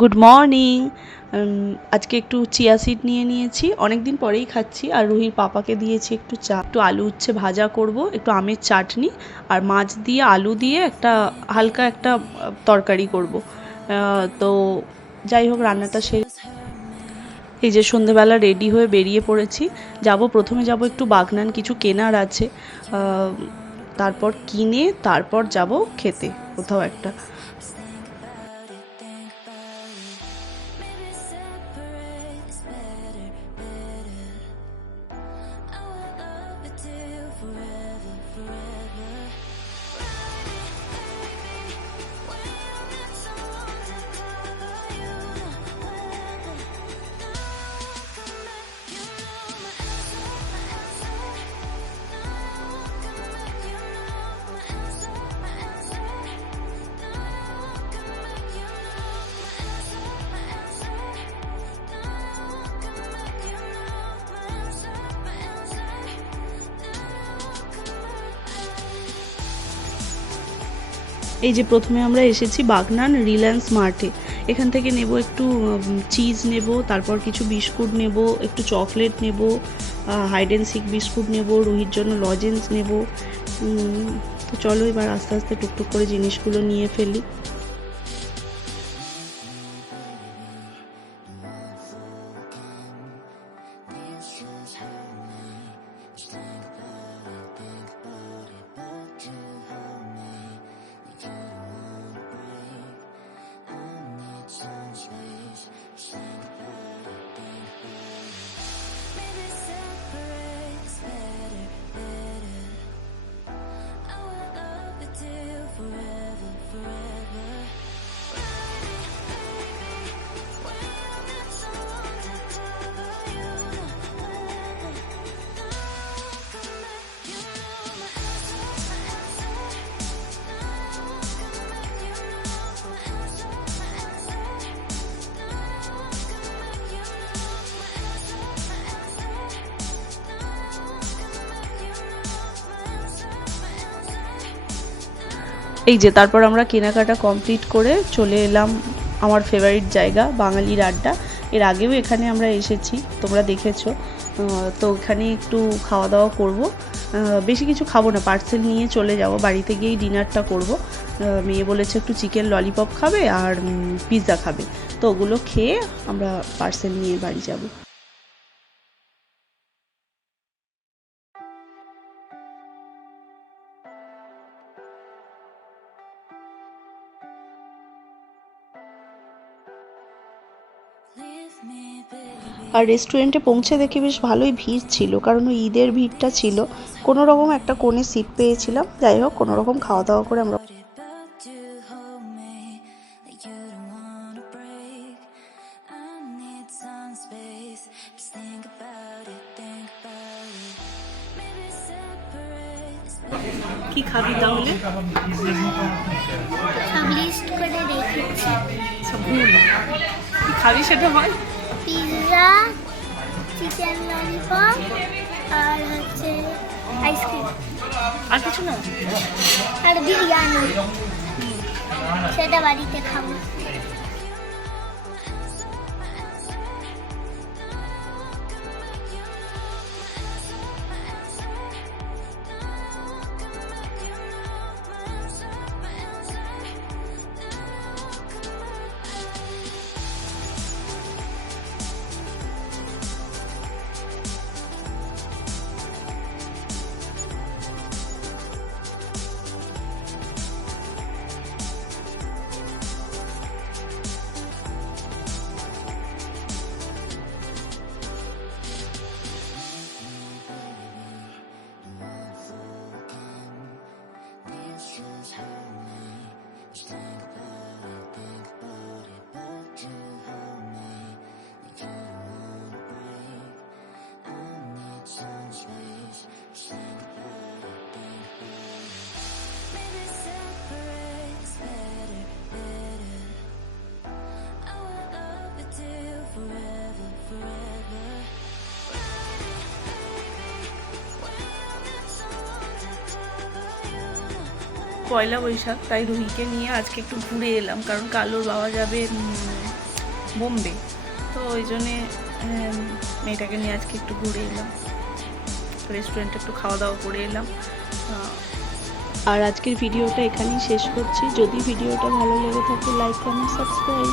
Good morning. আজকে একটু chia seed নিয়ে নিয়েছি, অনেক দিন পরেই খাচ্ছি। আর রুহির পাপাকে দিয়েছি একটু চা, একটু আলু উচ্ছে ভাজা করব, একটু আমের চাটনি আর মাছ দিয়ে আলু দিয়ে একটা হালকা একটা তরকারি করব। তো যাই হোক, রান্নাটা সেরে এই যে সন্ধেবেলা রেডি হয়ে বেরিয়ে পড়েছি। প্রথমে যাব একটু বাগনান, কিছু কেনার আছে, তারপর কিনে তারপর যাব খেতে কোথাও একটা। এই যে প্রথমে আমরা এসেছি বাগনান রিলায়েন্স মার্টে। এখান থেকে নেব একটু চিজ নেব, তারপর কিছু বিস্কুট নেব, একটু চকলেট নেব, হাইড অ্যান্ড সিক বিস্কুট নেব, রুহির জন্য লজেন্স নেব। তো চলো এবার আস্তে আস্তে টুকটুক করে জিনিসগুলো নিয়ে ফেলি। এই যে তারপর আমরা কেনাকাটা কমপ্লিট করে চলে এলাম আমার ফেভারিট জায়গা বাঙালির আড্ডা। এর আগেও এখানে আমরা এসেছি, তোমরা দেখেছো। তো এখানে একটু খাওয়া দাওয়া করব। বেশি কিছু খাবো না, পার্সেল নিয়ে চলে যাব, বাড়িতে গিয়েই ডিনারটা করব। মেয়ে বলেছে একটু চিকেন ললিপপ খাবে আর পিৎজা খাবে, তো ওগুলো খেয়ে আমরা পার্সেল নিয়ে বাড়ি যাব। আর রেস্টুরেন্টে পৌঁছে দেখি বেশ ভালোই ভিড় ছিল, কারণ ওই ঈদের ভিড়টা ছিল। কোনো রকম একটা কোণে সিট পেয়েছিলাম, যাই হোক কোনো রকম খাওয়া দাওয়া করে আমরা কি খাবি তাহলে? সব লিস্ট করে রেখেছি। কি খাবি সেটা বল। পিৎজা, চিকেন ললিপপ আর হচ্ছে আইসক্রিম। আর কিছু না? আর বিরিয়ানি, সেটা বাড়িতে খাবো। পয়লা বৈশাখ, তাই রুহিকে নিয়ে আজকে একটু ঘুরে এলাম, কারণ কাল ওর বাবা যাবে বোম্বে। তো ওই জন্যে মেয়েটাকে নিয়ে আজকে একটু ঘুরে এলাম, রেস্টুরেন্টে একটু খাওয়া দাওয়া করে এলাম। আর আজকের ভিডিওটা এখানেই শেষ করছি। যদি ভিডিওটা ভালো লেগে থাকে লাইক কমেন্ট সাবস্ক্রাইব।